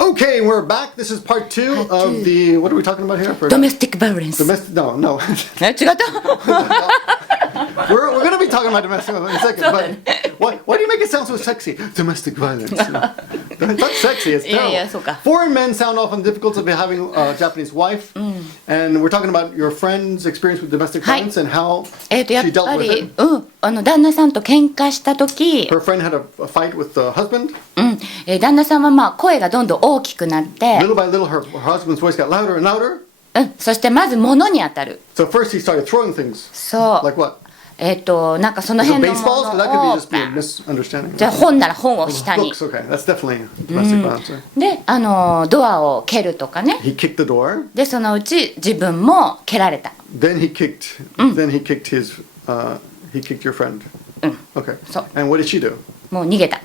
Okay, we're back. This is part two of the. What are we talking about here? Domestic violence. No. 違った We're going to be talking about domestic violence in a second. But why do you make it sound so sexy? Domestic violence. That's sexy. It's terrible. Yeah, そうか。 Foreign men sound often difficult to be having a Japanese wife. And we're talking about your friend's experience with domestic violence and how や she っ dealt ぱ with り it. 旦那さんと喧嘩した時 Her friend had a fight with the husband. 旦那さんはまあ声がどんどん大きくなって Little by little, her husband's voice got louder and louder. そしてまず物に当たる So first he started throwing things. そう Like what? なんかその Is it 辺のも baseballs? の That could を be just be a misunderstanding. じゃあ本なら本を下に Books, okay. That's definitely domestic violence. でドアを蹴るとかね He kicked the door. でそのうち自分も蹴られた Then he kicked your friend. Okay. So- And what did she do? もう逃げた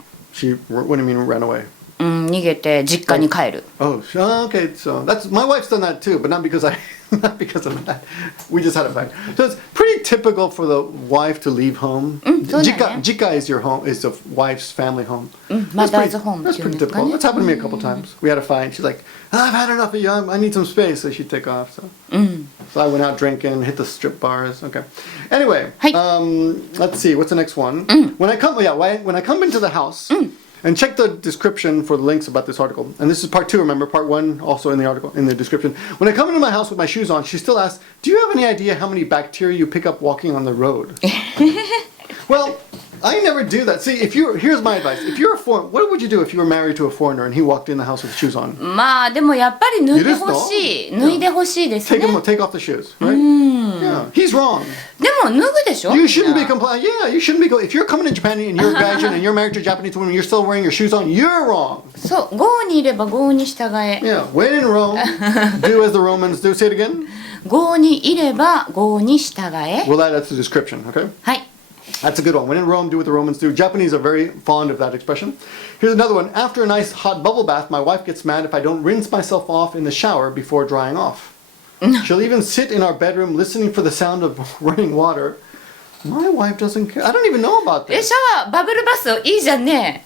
What do you mean ran away? 逃げて実家に帰る Okay. So that's my wife's done that too, but not because of that. We just had a fight. So it's pretty typical for the wife to leave home. そうだね Jika is your home, is the wife's family home. mother's home That's っていうん pretty ですか typical. ね That's happened to me a couple times. We had a fight. She's like, I've had enough of you. I need some space. So she'd take off. So I went out drinking, hit the strip bars. Okay. Anyway, はい let's see. What's the next one? When I come into the house. And check the description for the links about this article. And this is part 2, remember? Part 1 also in the article, in the description. When I come into my house with my shoes on, she still asks, do you have any idea how many bacteria you pick up walking on the road? Well, I never do that. See, here's my advice. If you're a foreigner, what would you do if you were married to a foreigner and he walked in the house with shoes on? まあでもやっぱり脱いでほしい脱いでほしいですね Take off the shoes, right? Yeah, he's wrong. でも脱ぐでしょ You shouldn't be complaining. Yeah, you shouldn't be. If you're coming to Japan and you're a Gaijin and you're married to a Japanese woman, you're still wearing your shoes on. You're wrong. そう郷にいれば郷に従え Yeah, when in Rome, do as the Romans do. Say it again. 郷にいれば郷に従え Well, that's the description, okay? はい That's a good one. When in Rome, do what the Romans do. Japanese are very fond of that expression. Here's another one. After a nice hot bubble bath, my wife gets mad if I don't rinse myself off in the shower before drying off. She'll even sit in our bedroom listening for the sound of running water. My wife doesn't care. I don't even know about シ this. ャワーバブルバスいいじゃんね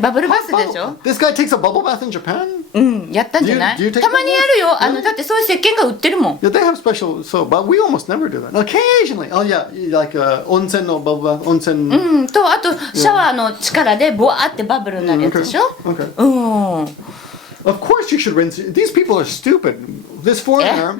バブルバスでしょ This guy takes a bubble bath in Japan? やったんじゃない Do you take たまにやるよだってそういう石鹸が売ってるもん Yeah, they have special soap, but we almost never do that. Occasionally. Oh, yeah, like onsen no bubble bath, onsen. とあとシャワーの力でボワーってバブルになるやつでしょ Okay. うん Of course you should rinse. These people are stupid. This foreigner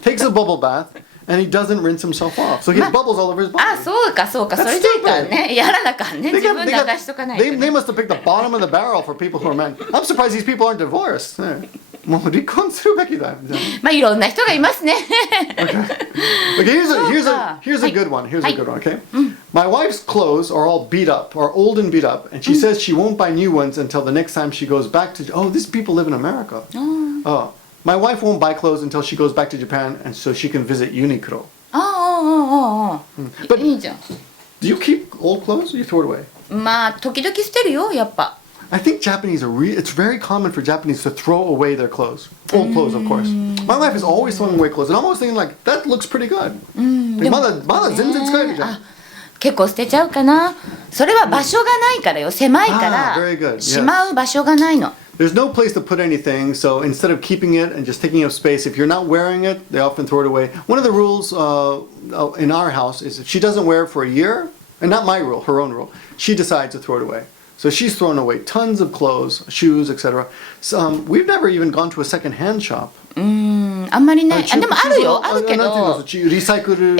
takes a bubble bath and he doesn't rinse himself off. So he has bubbles all over his body. あそうかそうかそれじゃいかんねやらなかんね They 自 got- 分 they で got- 出しとかないと they ね must have picked the bottom of the barrel for people who are men. I'm surprised these people aren't divorced. もう離婚するべきだ。まあいろんな人がいますね Okay, here's a good one. Here's a good one, okay? My wife's clothes are all beat up, are old and beat up, and she says she won't buy new ones until the next time she goes back to... Oh, these people live in America. My wife won't buy clothes until she goes back to Japan, and so she can visit Uniqlo. あ But いいじゃん do you keep old clothes or you throw it away? まあ時々捨てるよやっぱ I think Japanese it's very common for Japanese to throw away their clothes. Old clothes, of course. My wife is always throwing away clothes, and I'm always thinking like, that looks pretty good. まだ全然使えるじゃん。結構捨てちゃうかなそれは場所がないからよ狭いから very good. Yes. しまう場所がないの There's no place to put anything, so instead of keeping it and just taking up space, if you're not wearing it, they often throw it away. One of the rules in our house is if she doesn't wear it for a year, and not my rule, her own rule, she decides to throw it away. So she's thrown away tons of clothes, shoes, etc. We've never even gone to a second-hand shop. あんまりないでもあるよあるけどリサイクル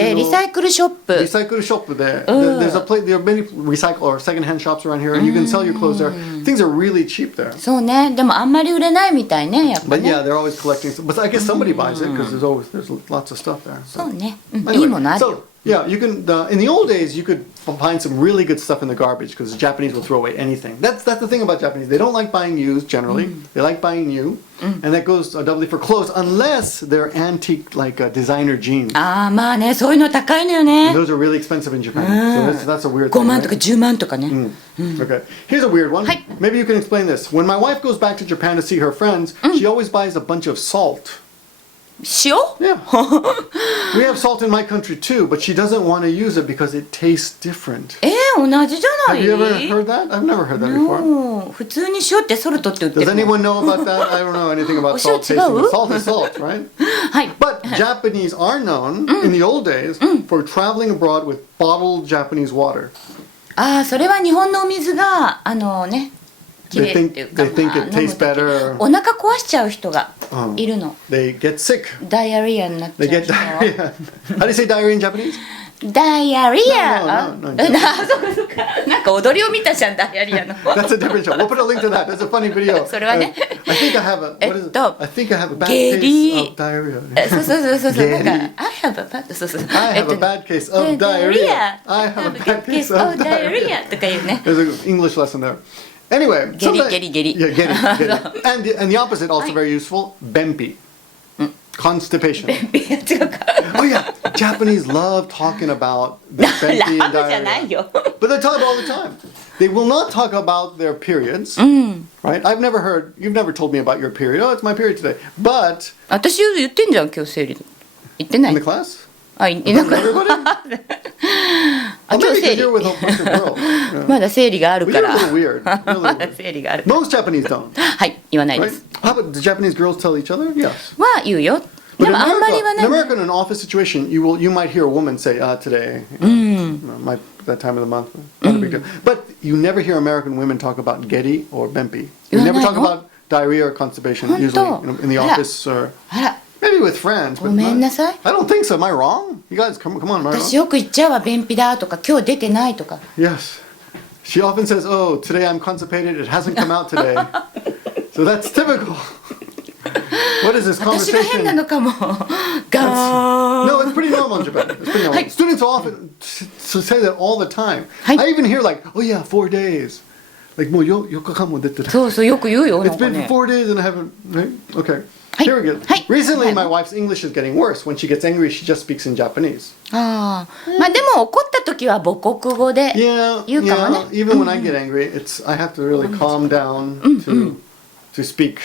ショップリサイクルショップで there's a place, there are many recycle or second-hand shops around here, and you can sell your clothes there. Things are really cheap there. そうねでもあんまり売れないみたいねやっぱ But ね yeah, they're always collecting. But I guess somebody buys it because there's lots of stuff there. そうね Anyway, いいものあるよ so yeah, you can. In the old days, you could find some really good stuff in the garbage because the Japanese will throw away anything. That's the thing about Japanese. They don't like buying used generally. They like buying new, and that goes doubly for clothes unless they're antique like designer jeans. ああまあねそういうの高いのよね Those are really expensive in Japan. So that's a weird 5 thing. 万とか Right? 10万とかね Okay. Here's a weird one. Hi. Maybe you can explain this. When my wife goes back to Japan to see her friends, she always buys a bunch of salt. 塩 Yeah. We have salt in my country too, but she doesn't want to use it because it tastes different. 同じじゃな Have い you ever heard that? I've never heard that before. No. 普通に塩ってソルトって言って Does るもん anyone know about that? I don't know anything about salt お塩違う？ tasting. Salt is salt, right? はい But Japanese are known in the old days for traveling abroad with bottled Japanese water. それは日本のお水がねきれ They いっていう think か they think まあ it 飲む tastes 時 better. お腹壊しちゃう人がいるの They get sick. ダイアリアになっち They ゃう get 人 diarrhea. How do you say diarrhea in Japanese? ダイアリア No, no, no, no. そうかそうかなんか踊りを見たじゃんダイアリアの That's a different show. We'll put a link to that. That's a funny video. それはね I think I have a what is it? I think I have a bad 下 case 痢 of diarrhea. そうなんか 下痢 I have a bad そう I have a bad case of diarrhea. I have a bad case of diarrhea. とか言うね There's an English lesson there. Anyway, Geri. Yeah, geri. And the opposite, also very useful, benpi. Constipation. 違うか Oh yeah, Japanese love talking about the benpi ラ and ブじゃない diarrhea. よ But they talk about it all the time. They will not talk about their periods, right? You've never told me about your period. Oh, it's my period today. But 私言ってんじゃん今日生理言ってな in い the class, なんか everybody. 今 Maybe 日生 because 理 you're with a bunch of girls. Yeah. まだ生理がある But か you're ら a little weird. You're a ま little だ weird. 生理があるから Most Japanese don't, はい言わないで right? す How about the Japanese girls tell each other? Yes. は言うよ But で in もあんまり言わ America, な in い America, in an office situation, you might hear a woman say, today, that time of the month, not a big deal. But you never hear American women talk about geri or benpi. You never talk about diarrhea or constipation, usually in the office or あら maybe with friends. But ごめんなさい I don't think so. Am I wrong? You guys, come on, am I 私 wrong? よく言っちゃうわ便秘だとか今日出てないとか Yes. She often says, oh, today I'm constipated. It hasn't come out today. So that's typical. What is this 私が変な conversation? のかもガー No, it's pretty normal in Japan. It's pretty normal. Students often say that all the time. I even hear like, oh yeah, 4 days. Like, もう4日間も出てない。そうそうよく言うよな It's んか been ね 4 days and I haven't. Right? Okay. Hi. Here we go. Hi. Recently, Hi. my wife's English is getting worse. When she gets angry, she just speaks in Japanese. あまあでも怒った時は母国語で Yeah, 言うかもね even when I get angry, I have to really calm down to speak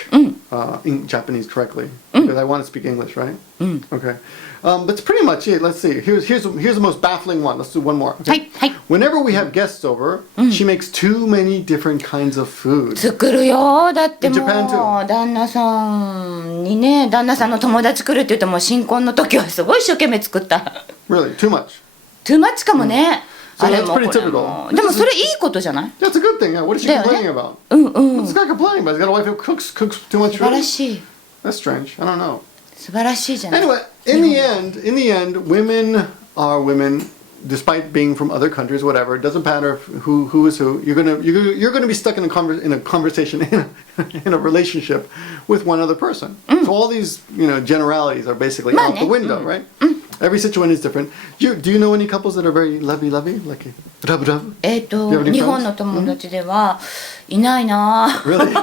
in Japanese correctly because I want to speak English, right? Okay. But it's pretty much it. Let's see. Here's the most baffling one. Let's do one more. Okay? はい Whenever we have guests over, she makes too many different kinds of food. 作るよだっても In Japan う too. 旦那さんにね旦那さんの友達来るって言うともう新婚の時はすごい一生懸命作った Really, too much. トゥーマッチかもね So あれ that's もこ pretty れ typical. もでもそれいいことじゃない That's a good thing. Yeah. What is she だよね complaining about? うんうん It's not complaining, but it's got a wife who cooks too much 素晴ら food. しい That's strange. I don't know. 素晴らしいじゃない Anyway, in the end, women are women, despite being from other countries, whatever. It doesn't matter who is who. You're gonna be stuck in a conversation in a relationship with one other person. So all these generalities are basically out the window, right? Every situation is different. Do you know any couples that are very lovey-lovey, like rub-rub? 日本の友達ではいないな Really?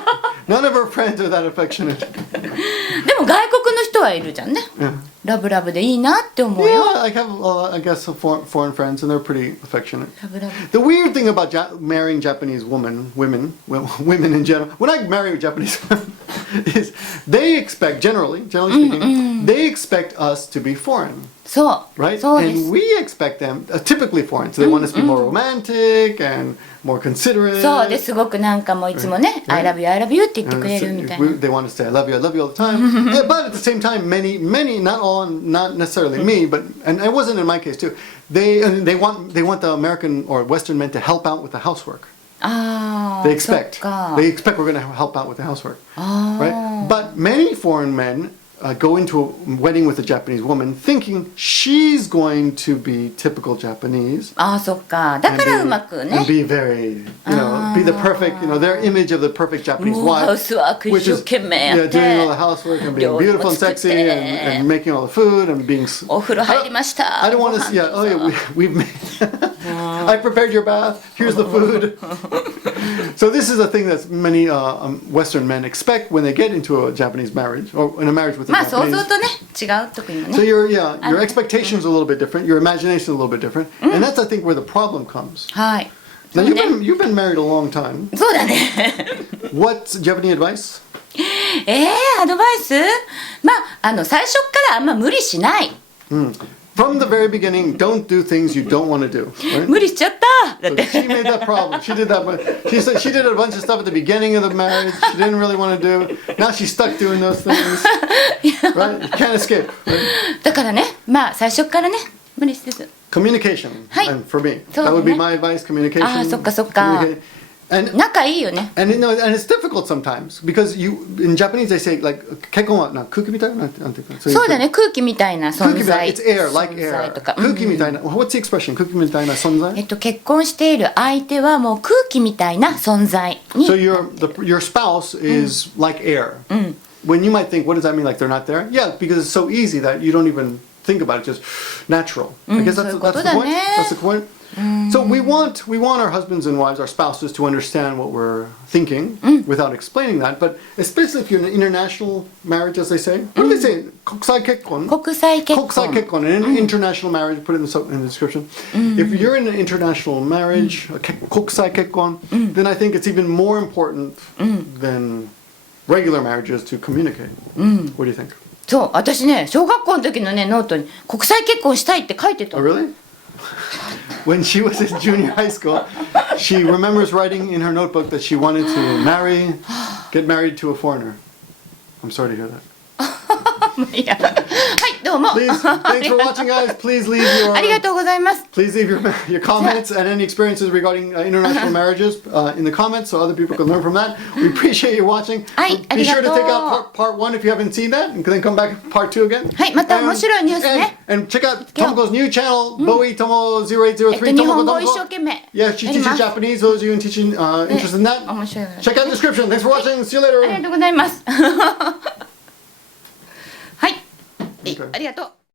None of her friends are that affectionate. でも外国の人はいるじゃんね ラブラブでいいなって思うよ Yeah, I have, I guess, foreign friends, and they're pretty affectionate. ラブラブ The weird thing about marrying Japanese women in general, when I marry Japanese women, is they expect, generally speaking, they expect us to be foreign, そう right? そうです And we expect them, typically foreign, so they want us to be more romantic and more considerate. そうですごくなんかもういつもね I love you I love you って言ってくれるみたいな They want to say I love you all the time. Yeah, but at the same time, many, not all, not necessarily me, and it wasn't in my case too. They want the American or Western men to help out with the housework. ああ They expect. そっか They expect we're going to help out with the housework, あ right? But many foreign men go into a wedding with a Japanese woman thinking she's going to be typical Japanese. ああそっかだからうまく And ね be very, be the perfect, their image of the perfect Japanese もう wife. ハウスワーク一 Which 生 is 懸命やっ doing all て the housework and being 料理も beautiful and 作って sexy and making all the food and being. お風呂入りました I don't want to see. Yeah, oh yeah, we've made. I prepared your bath. Here's the food. So this is a thing that many Western men expect when they get into a Japanese marriage or in a marriage with a まあ想 Japanese. 像とね違う特にも So ね your expectations are a little bit different. Your imagination is a little bit different, and that's I think where the problem comes. はい Now you've been married a long time. そうだね。Do you have any advice? アドバイス？まあ、最初からあんま無理しない。From the very beginning, don't do things you don't want to do. Right? 無理しちゃった。だって。She made that problem. She did that. She said she did a bunch of stuff at the beginning of the marriage. She didn't really want to do. Now she's stuck doing those things. Right? You can't escape. Right? だからね、まあ最初からね、無理せず。Communication. And for me, that would be my advice. Communication. ああ、そっかそっか。仲いいよね。And it's difficult sometimes because in Japanese they say like 結婚は空気みたいななんていうか。そうだね、空気みたいな存在。It's air, like air. 空気みたいな。What's the expression? 空気みたいな存在。結婚している相手はもう空気みたいな存在に。So your spouse is like air. When you might think, what does that mean? Like they're not there? Yeah, because it's so easy that you don't even think about it. Just natural. I guess that's the point. That's the point. So we want our husbands and wives, our spouses, to understand what we're thinking without explaining that. But especially if you're in an international marriage, as they say, what do they say? 国際結婚. 国際結婚. 国際結婚, an international marriage. Put it in the description. If you're in an international marriage, 国際結婚, then I think it's even more important than regular marriages to communicate. What do you think? そう、私ね、小学校の時のね、ノートに国際結婚したいって書いてた。Oh, really? When she was in junior high school, she remembers writing in her notebook that she wanted to get married to a foreigner. I'm sorry to hear that. いや、はい、どうも。Thanks for watching, guys. Please leave ありがとうございます。Please leave your comments and any experiences regarding international marriages in the comments so other people can learn from that. We appreciate you watching. Be sure to take out part 1 if you haven't seen that, and then come back part 2 again. はい、また面白いニュースね。And check out Tomoko's new channel, Bowie Tomo 0803. 日本語を一生懸命。Yeah, she teaches Japanese. Those of you interested in that, check out the description. Thanks for watching. See you later. ありがとうございます。はい、ありがとう。